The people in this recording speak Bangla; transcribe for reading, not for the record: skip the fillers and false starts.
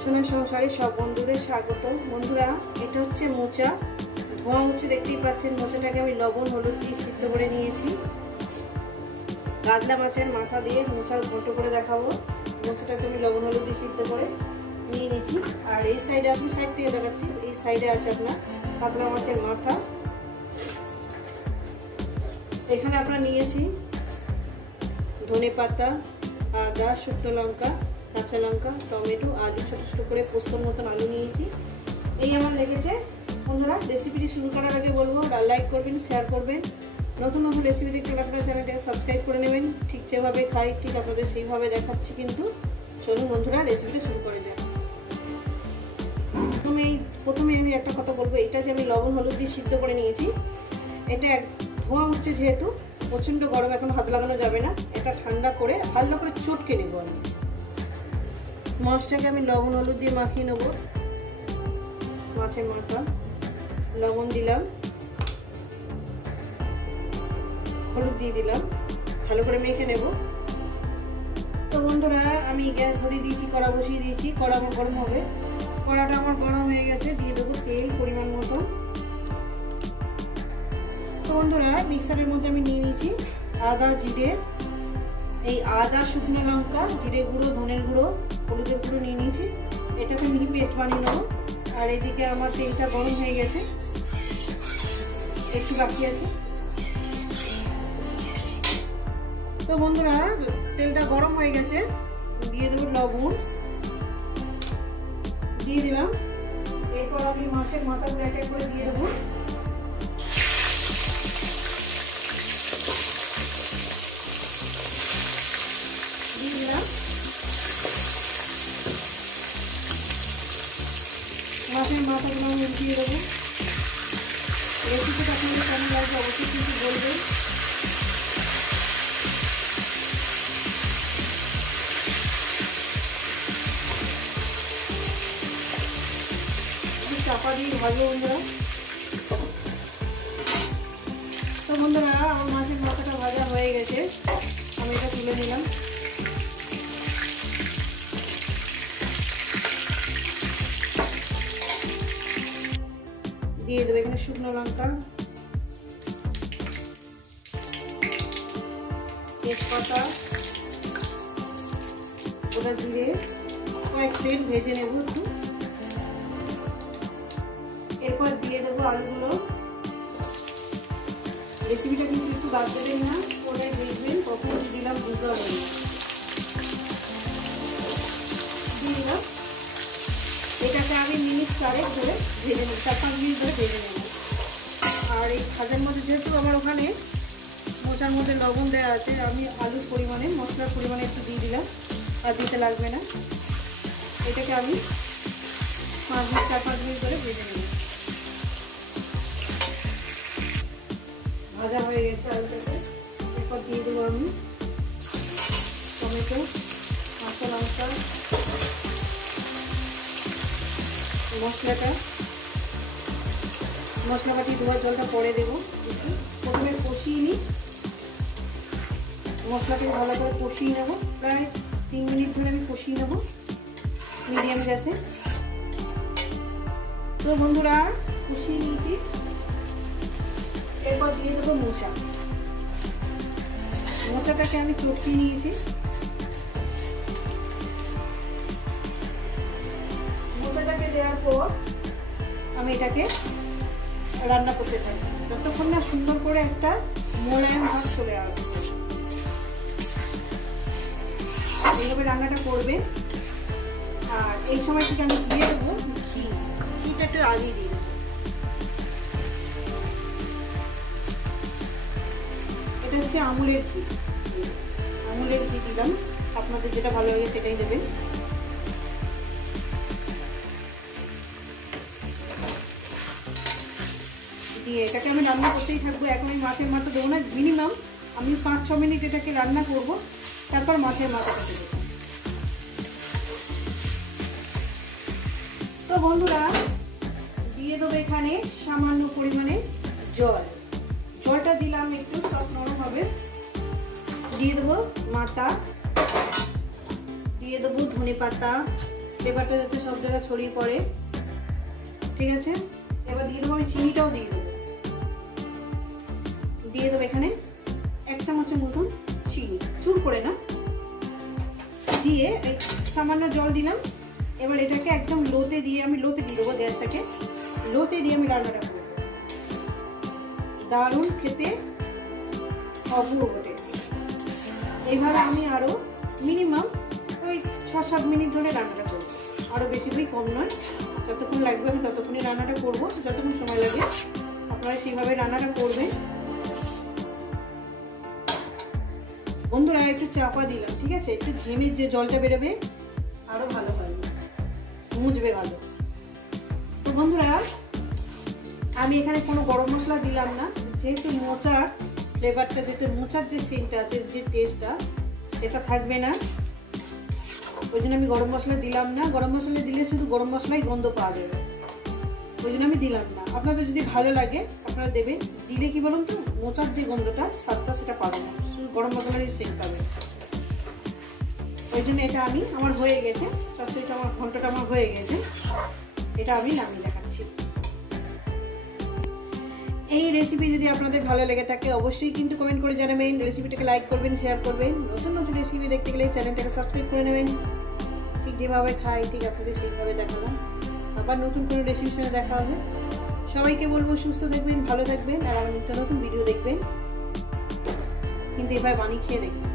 সোনা সংসারে সব বন্ধুদের স্বাগত। বন্ধুরা, এটা হচ্ছে মোচা, ধোঁয়া হচ্ছে দেখতেই পাচ্ছেন। মোচাটাকে আমি লবণ হলুদ দিয়ে সিদ্ধ করে নিয়েছি। কাতলা মাছের মাথা দিয়ে মোচার ঘন্ট করে দেখাবো। মোচাটাকে আমি লবণ হলুদ দিয়ে সিদ্ধ করে নিয়ে নিয়েছি। আর এই সাইডে আমি সাইড থেকে দেখাচ্ছি, এই সাইডে আছে আপনার কাতলা মাছের মাথা। এখানে আপনার নিয়েছি ধনে পাতা, আদা, শুকনো লঙ্কা, কাঁচা লঙ্কা, টমেটো, আলু, ছোটো ছোটো করে পোস্তর মতন আলু নিয়েছি। এই আমার লেগেছে। বন্ধুরা, রেসিপিটি শুরু করার আগে বলবো লাইক করবেন, শেয়ার করবেন। নতুন নতুন রেসিপি দেখতে আপনারা চ্যানেলটাকে সাবস্ক্রাইব করে নেবেন। ঠিক যেভাবে খাই ঠিক আপনাদের সেইভাবে দেখাচ্ছি। কিন্তু চলুন বন্ধুরা, রেসিপিটা শুরু করে যাই। প্রথমে আমি একটা কথা বলবো, এটা যে আমি লবণ হলুদ দিয়ে সিদ্ধ করে নিয়েছি, এটা ধোঁয়া উঠছে যেহেতু প্রচণ্ড গরম, এখন হাত লাগানো যাবে না। এটা ঠান্ডা করে ভালো করে চটকে নেবো আমি। মাছটাকে আমি লবণ হলুদ দিয়ে মাখিয়ে নেব। মাছের মাথা লবণ দিলাম, হলুদ দিয়ে দিলাম, ভালো করে মেখে নেব। তো বন্ধুরা, আমি গ্যাস ধরিয়ে দিয়েছি, কড়া বসিয়ে দিয়েছি। কড়া আমার গরম হবে। কড়াটা আমার গরম হয়ে গেছে, দিয়ে দেবো তেল পরিমাণ মতো। তো বন্ধুরা, মিক্সারের মধ্যে আমি নিয়ে নিয়েছি আদা, জিরে, এই আদা, শুকনো লঙ্কা, জিরে গুঁড়ো, ধনের গুঁড়ো, হলুদের গুঁড়ো নিয়ে নিয়েছি। এটাকে মিহি পেস্ট বানিয়ে নেবো। আর এদিকে আমার তেলটা গরম হয়ে গেছে, একটু বাকি আছে। তো বন্ধুরা, তেলটা গরম হয়ে গেছে, দিয়ে দেবো লবণ, দিয়ে দিলাম। এরপর আমি মাছের মাথাগুলো এক এক করে দিয়ে দেবো। দিয়ে দিলাম মাছের মাথাগুলো আমি উঠিয়ে দেবো। রেসিপিটা আপনাদের কেমন লাগবে অবশ্যই কিন্তু বলবেন। চাপা দিয়ে ভাজবো বন্ধুরা। তো বন্ধুরা, আমার মাছের মাথাটা ভাজা হয়ে গেছে, আমি এটা তুলে নিলাম। দিয়ে দেবো এখানে শুকনো লঙ্কা, তেজপাতা, ওটা জিরে, কয়েক সেকেন্ড ভেজে নেব একটু। এরপর দিয়ে দেবো আলুগুলো। রেসিপিটা কিন্তু একটু বাদ দেবেন না, করে দেখবেন কখন দিলাম বুঝতে হবে। দিয়ে দিলাম। এটাকে আমি মিনিট 4 ধরে ভেজে নেব, 4-5 মিনিট ধরে ভেজে নেব। আর এই ভাজার মধ্যে যেহেতু আমার ওখানে মোচার মধ্যে লবণ দেওয়া আছে, আমি আলুর পরিমাণে মশলার পরিমাণে একটু দিয়ে দিলাম, আর দিতে লাগবে না। এটাকে আমি 4-5 মিনিট ধরে ভেজে নেব। ভাজা হয়ে গেছে আলুটাকে। এরপর দিয়ে দেবো আমি টমেটো, কাঁচা লঙ্কা, মশলা বাটি ধোয়ার জলটা পরে দেবো। প্রথমে কষিয়ে নিই, মশলাকে ভালো করে কষিয়ে নেবো। প্রায় 3 মিনিট ধরে আমি কষিয়ে নেবো মিডিয়াম গ্যাসে। তো বন্ধুরা, কষিয়ে নিয়েছি। এরপর দিয়ে দেবো মোচাটাকে আমি চটকিয়ে নিয়েছি। মোচাটাকে দেওয়ার পর আমি এটাকে রান্না করতে থাকি যতক্ষণ না সুন্দর করে একটা মোলায়েম ভাব চলে আসবে। এইভাবে রান্নাটা করবে। আর এই সময় থেকে আমি দিয়ে দেবো ঘিটা একটু আগিয়ে দিয়ে দেবো। এটা হচ্ছে আমুলের ঘি। আমুলের ঘি দিলাম, আপনাদের যেটা ভালো লাগে সেটাই দেবেন। দিয়ে এটাকে আমি রান্না করতেই থাকবো। এখন আমি মাছের মাথা দেবো না, মিনিমাম আমি 5-6 মিনিট এটাকে রান্না করব, তারপর মাছের মাথাটাকে দেবো। তো বন্ধুরা, দিয়ে দেবো এখানে সামান্য পরিমাণে জল। জলটা দিলাম একটু সব নরম হবে। দিয়ে দেবো মাথা, দিয়ে দেবো ধনে পাতা, ফ্লেভারটা যাতে সব জায়গায় ছড়িয়ে পড়ে। ঠিক আছে, এবার দিয়ে দেবো আমি চিনিটাও দিয়ে দেবো এখানে 1 চামচের মতন চিনি, চুর করে না, দিয়ে সামান্য জল দিলাম। এবার এটাকে একদম লোতে দিয়ে আমি লোতে দিয়ে দেবো, গ্যাসটাকে লোতে দিয়ে আমি রান্নাটা করবো। দারুণ খেতে, অপূর্ব টেস্ট। এইভাবে আমি আরো মিনিমাম ওই 6-7 মিনিট ধরে রান্নাটা করবো, আরো বেশি কম নয়, যতক্ষণ লাগবে আমি ততক্ষণই রান্নাটা করবো। যতক্ষণ সময় লাগে আপনারা সেইভাবে রান্নাটা করবেন। বন্ধুরা একটু চাপা দিলাম, ঠিক আছে, একটু ঘেমের যে জলটা বেরোবে আরো ভালো হয়, মুজবে ভালো। তো বন্ধুরা আমি এখানে কোনো গরম মশলা দিলাম না, যেহেতু মোচার ফ্লেভারটা, যেটা মোচার যে সেন্টটা আছে, যে টেস্টটা, সেটা থাকবে না, ওই জন্য আমি গরম মশলা দিলাম না। গরম মশলা দিলে শুধু গরম মশলাই গন্ধ পাওয়া যাবে, ওই জন্য আমি দিলাম না। আপনাদের যদি ভালো লাগে আপনারা দেবেন, দিলে কি বলুন তো মোচার যে গন্ধটা, স্বাদটা, সেটা পাবেন না, শুধু গরম মশলারই সেন্ট পাবেন। ওই জন্য এটা আমি, আমার হয়ে গেছে, চচ্চড়িটা আমার, ঘন্টাটা আমার হয়ে গেছে, এটা আমি নামিয়ে দেখাচ্ছি। এই রেসিপি যদি আপনাদের ভালো লেগে থাকে অবশ্যই কিন্তু কমেন্ট করে জানাবেন, রেসিপিটাকে লাইক করবেন, শেয়ার করবেন। নতুন নতুন রেসিপি দেখতে গেলে চ্যানেলটাকে সাবস্ক্রাইব করে নেবেন। ঠিক যেভাবে খাই ঠিক আপনাদের সেইভাবে দেখালাম। আবার নতুন কোনো রেসিপির সঙ্গে দেখা হবে। সবাইকে বলবো সুস্থ থাকবেন, ভালো থাকবেন, আর আমার নিত্য নতুন ভিডিও দেখবেন, কিন্তু এভাবে বানিয়ে খেয়ে দেখবেন।